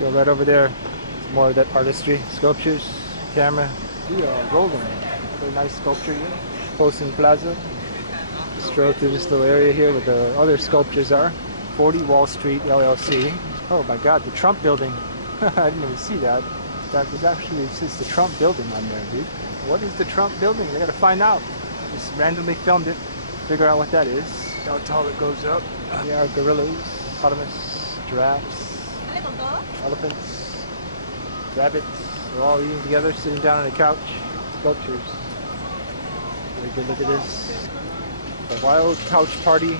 Go right over there. It's more of that artistry, sculptures, camera. We are rolling. Very nice sculpture here. Fosun Plaza. Stroll through this little area here where the other sculptures are. 40 Wall Street LLC. Oh my God, the Trump building. I didn't even see that. That was actually just the Trump building on there, dude. What is the Trump building? I gotta find out. Just randomly filmed it. Figure out what that is. How tall it goes up. Here are gorillas, hippopotamus, giraffes, elephants, rabbits. They're all eating together, sitting down on a couch. Sculptures. Very good look at this. A wild couch party.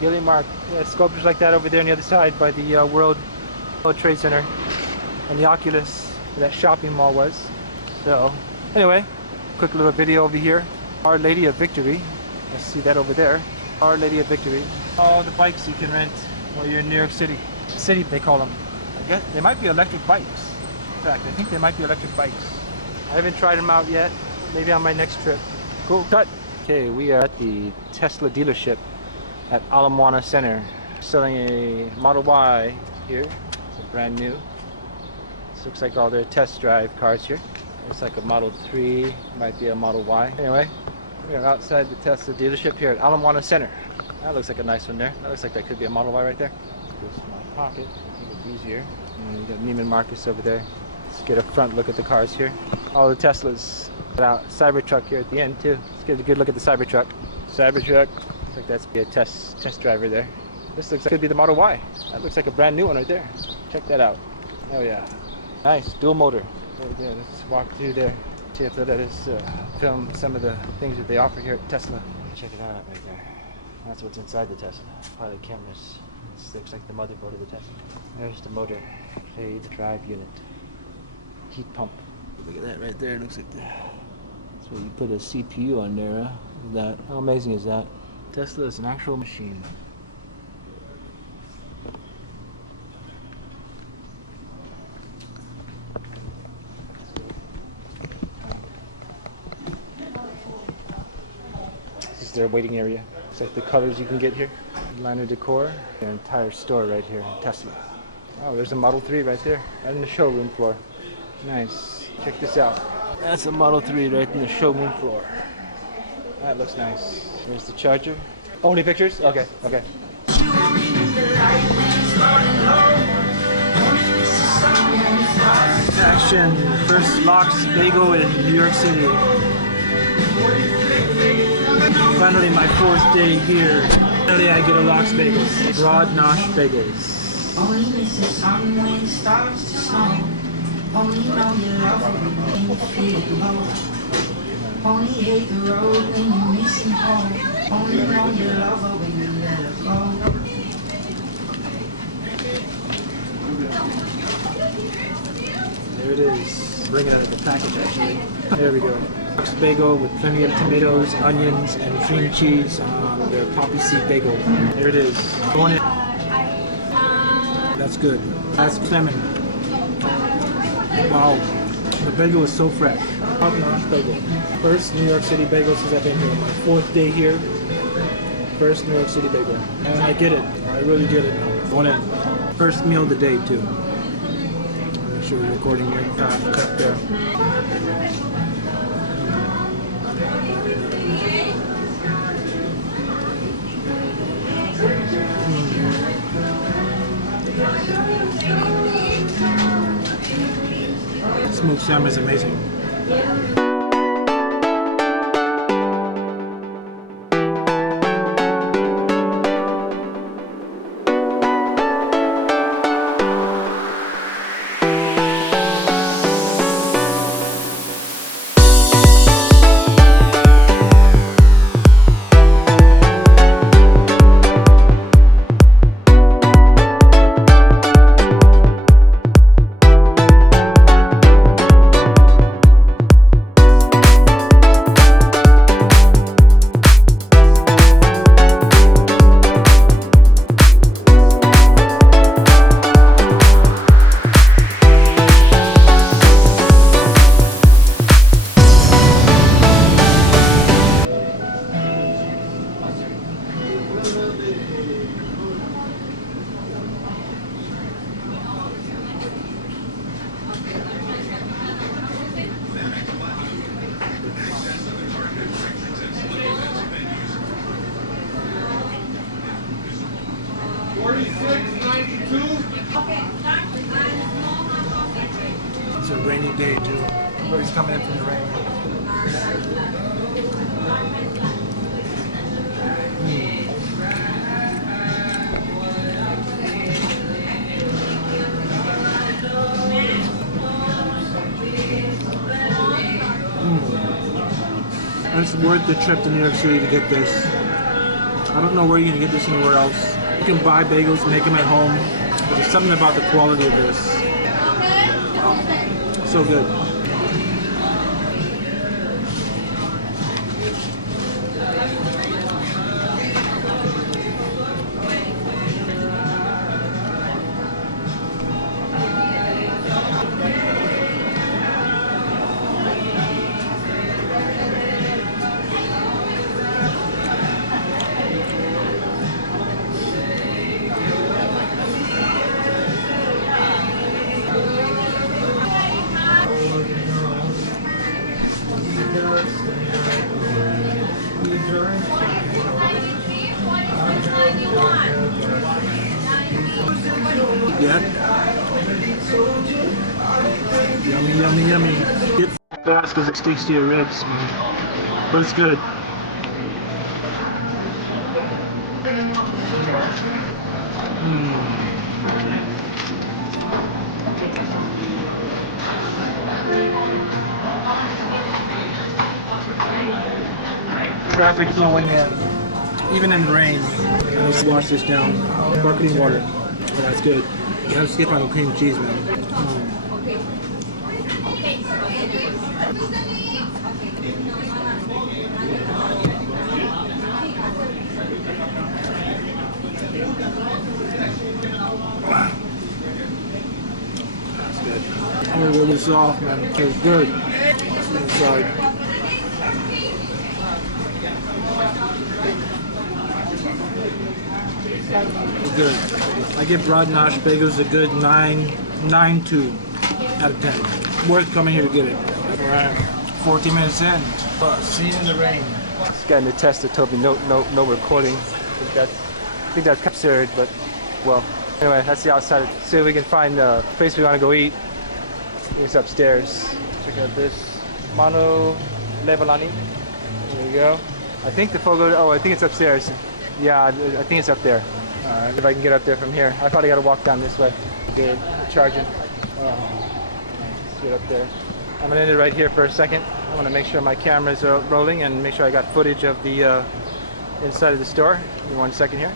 Gilly Mark. Yeah, sculptures like that over there on the other side by the World Trade Center and the Oculus, where that shopping mall was. So, anyway, quick little video over here. Our Lady of Victory. I see that over there. Our Lady of Victory. All the bikes you can rent while you're in New York City. City, they call them. I guess they might be electric bikes. In fact, I think they might be electric bikes. I haven't tried them out yet. Maybe on my next trip. Cool. Cut. Okay, we are at the Tesla dealership at Ala Moana Center. Selling a Model Y here. It's brand new. This looks like all their test drive cars here. Looks like a Model 3, might be a Model Y. Anyway, we are outside the Tesla dealership here at Ala Moana Center. That looks like a nice one there. That looks like that could be a Model Y right there. This is my pocket, I think it's easier. And we got Neiman Marcus over there. Let's get a front look at the cars here. All the Teslas. Got out Cybertruck here at the end too. Let's get a good look at the Cybertruck. Cybertruck. Looks like that's a test driver there. This looks like it could be the Model Y. That looks like a brand new one right there. Check that out. Oh yeah. Nice, dual motor. Right there. Let's walk through there. See if they'll let us film some of the things that they offer here at Tesla. Check it out right there. That's what's inside the Tesla. Pilot cameras. This looks like the motherboard of the Tesla. There's the motor. Plate drive unit. Heat pump. Look at that right there. It looks like that's where you put a CPU on there. Huh? Look at that. How amazing is that? Tesla is an actual machine. This is their waiting area. It's like the colors you can get here. Liner decor. Their entire store right here in Tesla. Oh, there's a Model 3 right there. Right in the showroom floor. Nice. Check this out. That's a Model 3 right in the showroom floor. That looks nice. Here's the charger. Only pictures? Okay, okay. Action. First Lox Bagel in New York City. Finally my 4th day here. Finally I get a Lox Bagel. Broad Nosh Bagels. Only miss the sun when it starts to snow. Only know you love her when you feel low. Only hate the road when you're missing home. Only know you love her when you let her go. There it is. Bring it out of the package actually. There we go. Lox Bagel with plenty of tomatoes, onions, and cream cheese on their poppy seed bagel. There it is. Going in. That's good. That's lemon. Wow. The bagel is so fresh. Top-notch bagel. First New York City bagel since I've been here. My 4th day here. First New York City bagel. And I get it. I really get it now. Going in. First meal of the day too. Make sure we're recording here. Cut there. Smoked salmon is amazing. It's a rainy day too. Everybody's coming in from the rain. It's worth the trip to New York City to get this. I don't know where you can get this anywhere else. You can buy bagels, make them at home. But there's something about the quality of this. Wow. So good. Yeah. Yummy, yummy, yummy. Get fast because it sticks to your ribs, man. But it's good. Traffic flowing in, even in the rain. Let's wash this down. Sparkling water. Oh, that's good. You gotta skip on the cream cheese, man. That's good. I'm gonna roll this off, man. It's good. Inside. Good. I give Broad Nosh Bagels a good 9.2 out of 10. Worth coming here to get it. Alright, 14 minutes in. See you in the rain. This guy in the tester told me no recording. I think that's absurd, but well. Anyway, that's the outside. See if we can find a place we want to go eat. It's upstairs. Check out this Mano Levalani. There you go. I think the photo. Oh, I think it's upstairs. Yeah, I think it's up there. Alright, if I can get up there from here. I probably got to walk down this way. Good. Charging. Let's get up there. I'm going to end it right here for a second. I want to make sure my camera's rolling and make sure I got footage of the inside of the store. Give me 1 second here.